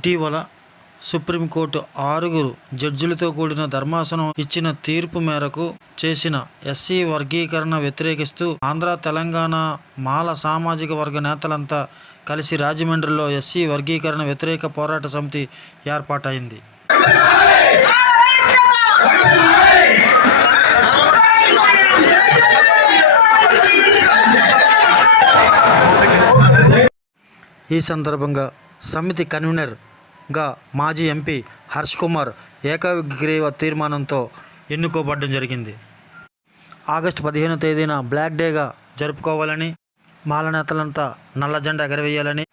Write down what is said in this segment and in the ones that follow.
ఇటీవల సుప్రీంకోర్టు 6 జడ్జిలతో కూడిన ధర్మాసనం ఇచ్చిన తీర్పు మేరకు చేసిన ఎస్సీ వర్గీకరణ వ్యతిరేకిస్తూ ఆంధ్ర తెలంగాణ మాల సామాజిక వర్గ నేతలంతా కలిసి రాజమండ్రిలో ఎస్సీ వర్గీకరణ వ్యతిరేక పోరాట సమితి ఏర్పాటైంది. ఈ సందర్భంగా సమితి కన్వీనర్గా మాజీ ఎంపీ హర్ష్ కుమార్ ఏకగ్రీవ తీర్మానంతో ఎన్నుకోబడడం జరిగింది. ఆగస్టు 15వ తేదీన బ్లాక్ డేగా జరుపుకోవాలని, మాల నేతలంతా నల్ల జెండా ఎగరవేయాలని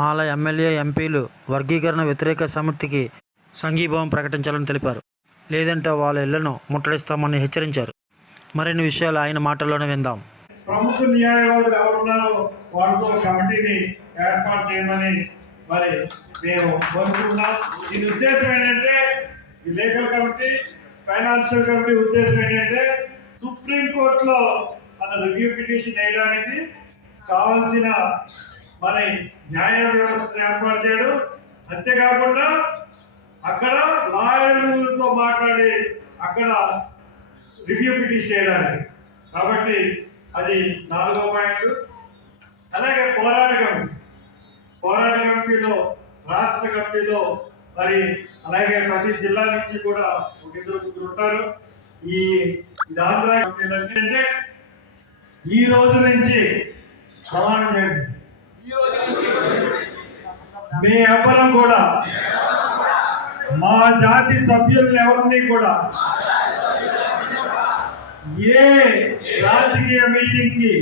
మాల ఎమ్మెల్యే ఎంపీలు వర్గీకరణ వ్యతిరేక సమితికి సంఘీభావం ప్రకటించాలని తెలిపారు. లేదంటే వాళ్ళ ఇళ్లను ముట్టడిస్తామని హెచ్చరించారు. మరిన్ని విషయాలు ఆయన మాటల్లోనే విందాం. ప్రముఖ న్యాయవాదులు ఎవరున్నారో వాళ్ళతో కమిటీని ఏర్పాటు చేయమని మరి మేము కోరుకుంటున్నాం. దీని ఉద్దేశం ఏంటంటే, ఈ లీగల్ కమిటీ, ఫైనాన్షియల్ కమిటీ ఉద్దేశం ఏంటంటే, సుప్రీంకోర్టులో మన రివ్యూ పిటిషన్ వేయడానికి కావాల్సిన మరి న్యాయ వ్యవస్థను ఏర్పాటు చేయడం, అంతేకాకుండా అక్కడ లాయర్లతో మాట్లాడి అక్కడ రివ్యూ పిటిషన్ వేయడానికి. కాబట్టి అది 4వ పాయింట్. అలాగే పోరాట కమిటీలో రాష్ట్ర కమిటీలో మరి అలాగే ప్రతి జిల్లా నుంచి కూడా 1-2 ఉంటారు. ఈ ఆంధ్ర కమిటీలు అంటే ఈ రోజు నుంచి ప్రమాణం చేయండి. మీ ఎవ్వరం కూడా మా జాతి సభ్యులను ఎవరిని కూడా ఏ రాజకీయ మీటింగ్ కి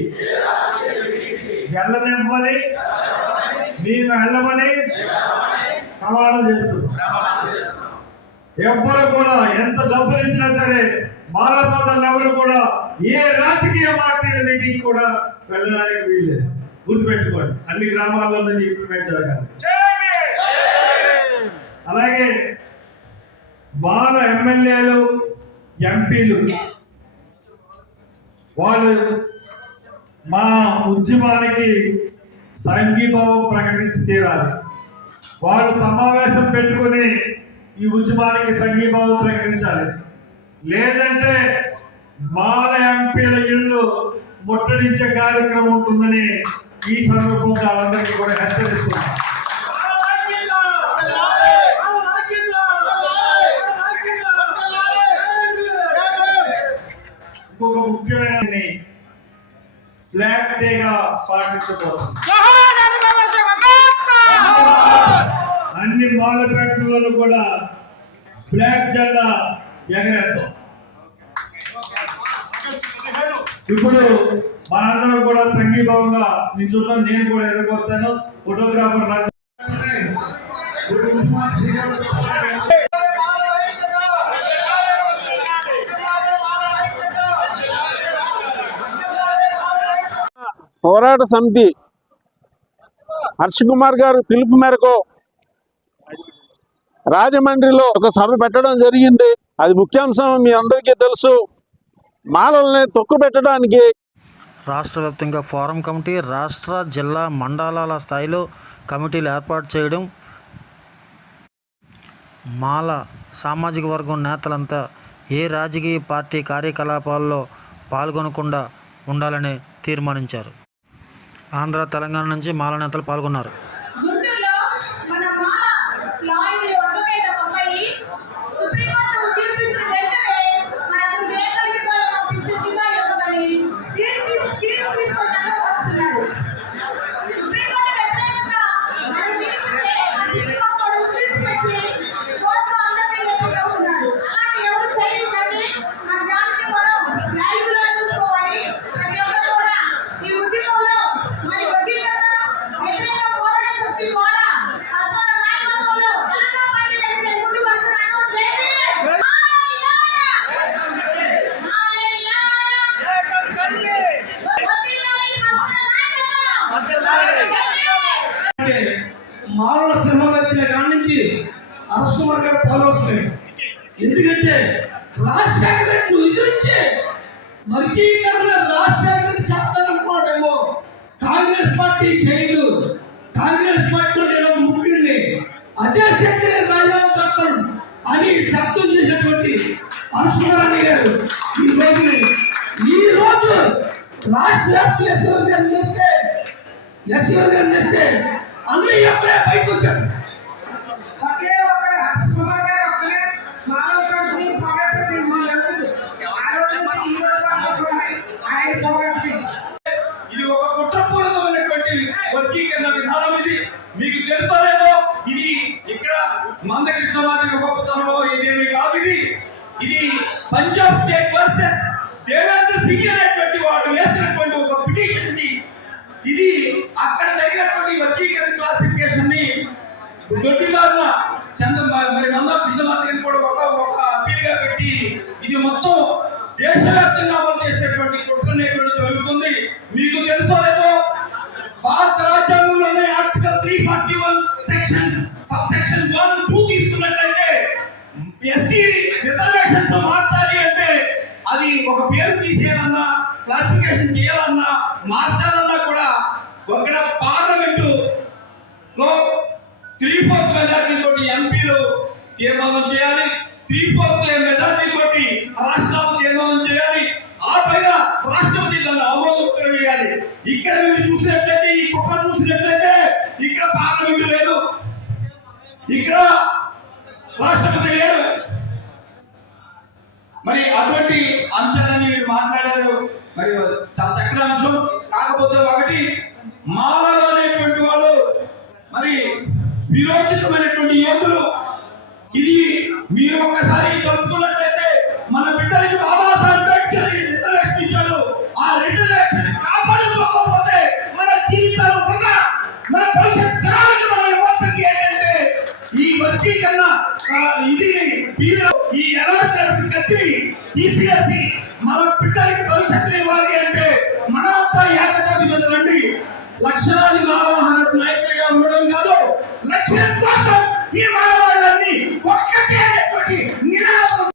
వెళ్ళనివ్వని, మేము వెళ్ళమని ప్రమాణం చేస్తున్నాం. ఎవ్వరు కూడా ఎంత డబ్బులు ఇచ్చినా సరే మాల సోదరులు ఎవరు కూడా ఏ రాజకీయ పార్టీల మీటింగ్ కూడా వెళ్ళడానికి వీల్లేదు. గుర్తుపెట్టుకోండి, అన్ని గ్రామాల్లో ఇంప్లిమెంట్ జరగాలి. అలాగే మాల ఎమ్మెల్యేలు ఎంపీలు వాళ్ళు మా ఉద్యమానికి సంఘీభావం ప్రకటించి తీరాలి. వాళ్ళు సమావేశం పెట్టుకుని ఈ ఉద్యమానికి సంఘీభావం ప్రకటించాలి. లేదంటే మాల ఎంపీల ఇళ్ళు ముట్టడించే కార్యక్రమం ఉంటుందని ఈ సందర్భంగా అందరికీ కూడా హెచ్చరిస్తున్నాం. ఇంకొక ముఖ్యమైన బ్లాక్ డేగా పాటించబోతుంది. అన్ని మాల ఫ్యాక్టరీలలో కూడా బ్లాక్ జెండా ఎగరేస్తాం. ఇప్పుడు మనందరం కూడా సంఘీభావంగా నిల్చుంటాం. నేను కూడా ఎదుర్కొస్తాను. ఫోటోగ్రాఫర్ పోరాట సమితి హర్ష్ కుమార్ గారు పిలుపు మేరకు రాజమండ్రిలో ఒక సభ పెట్టడం జరిగింది. అది ముఖ్యాంశం మీ అందరికీ తెలుసు. మాలల్ని తొక్కుపెట్టడానికి రాష్ట్ర వ్యాప్తంగా ఫోరం కమిటీ, రాష్ట్ర, జిల్లా, మండలాల స్థాయిలో కమిటీలు ఏర్పాటు చేయడం, మాల సామాజిక వర్గం నేతలంతా ఏ రాజకీయ పార్టీ కార్యకలాపాల్లో పాల్గొనకుండా ఉండాలని తీర్మానించారు. ఆంధ్ర, తెలంగాణ నుంచి మాల నేతలు పాల్గొన్నారు. మానవ సింహగతిన కాడి నుంచి హర్ష్ కుమార్ గారు పాల్గొంటున్నారు. ఎందుకంటే రాజశేఖర రెడ్డి ఎదిరించి వర్గీకరణ రాజశేఖర చేస్తాననుకోవడమో కాంగ్రెస్ పార్టీ చేయదు. కాంగ్రెస్ పార్టీలో నేను ముఖ్యుడిని. అదే హర్షవర్ధన్ గారు ఈ రోజు రాష్ట్ర వ్యాప్తి యశ్వర్ధన్ చేస్తే అన్నయ్య అప్పుడే బయటకు వచ్చాడు. ఒకే ఒక్కడే హర్షకుమార్ గారు ఒక్కడే మానవుడు పోగొట్టి ఆ రోజు నుంచి ఈ రోజు ఆయన పోగొట్టి ఇది ఒక కుట్రపూరితమైనటువంటి వర్గీకరణ విధానం. ఇది మీకు తెలుసో లేదో, ఇది ఇక్కడ మందకృష్ణమాది గొప్పతనంలో ఇదేమి కాదు. ఇది పంజాబ్ స్టేట్ వర్సెస్ దేవేంద్ర సింగ్ అనేటువంటి వాడు వేసినటువంటి ఒక పిటిషన్. ఇది అక్కడ జరిగినటువంటి వర్గీకరణ క్లాసిఫికేషన్ ని దొడ్డిదారుల మరి మందకృష్ణమాది కూడా ఒక అప్పీల్ గా పెట్టి ఇది మొత్తం దేశవ్యాప్తంగా అమలు చేసేటువంటి కుట్ర అనేటువంటి జరుగుతుంది. మీకు తెలుసో లేదో, భారత రాజ్యాంగంలోనే ఆర్టికల్ 341 సెక్షన్ 1 తీసుకున్నట్లయితే ఎస్సీ రిజర్వేషన్స్ మార్చాలి అంటే అది ఒక పేరు తీసేయాలన్నా క్లాసిఫికేషన్ చేయాలన్నా మార్చాలన్నా కూడా ఒక పార్లమెంటు లో 3/4 మెజారిటీ తోటి ఎంపీలు తీర్మానం చేయాలి. 3/4 మెజారిటీ తోటి రాష్ట్రాలు తీర్మానం చేయాలి. ఆ పైన రాష్ట్రపతి దాన్ని ఆమోదముద్ర వేయాలి. ఇక్కడ మీరు చూసినట్లయితే, ఈ కుట్ర చూసినట్లయితే ఇక్కడ పార్లమెంటు లేదు, ఇక్కడ రాష్ట్రపతి లేరు. మరి అటువంటి అంశాలన్నీ మీరు మాట్లాడారు. మరి చాలా చక్కటి అంశం. కాకపోతే ఒకటి, మాలలు అనేటువంటి వాళ్ళు మరి విరోచితమైనటువంటి యోధులు. ఇది మీరు ఒక్కసారి కలుసుకున్నట్లయితే మన బిడ్డలకి బాబాసాహెబ్ అంబేద్కర్ రిజర్వేషన్ ఇచ్చారు. ఆ రిజర్వేషన్ కాపాడుకోకపోతే మన జీవితాలు వృధా. మన భవిష్యత్ తరానికి మన యువతకి ఏంటంటే ఈ వర్గీకరణ ఇది ఈ ఎలాంటి కత్తిని తీసివేసి మన బిడ్డలకి భవిష్యత్తుని ఇవ్వాలి అంటే మనమంతా ఏకతాటి మీద రండి. లక్షలాది మానవ నాయకులుగా ఉండడం కాదు, లక్ష్యం కోసం ఈ మానవాళ్ళని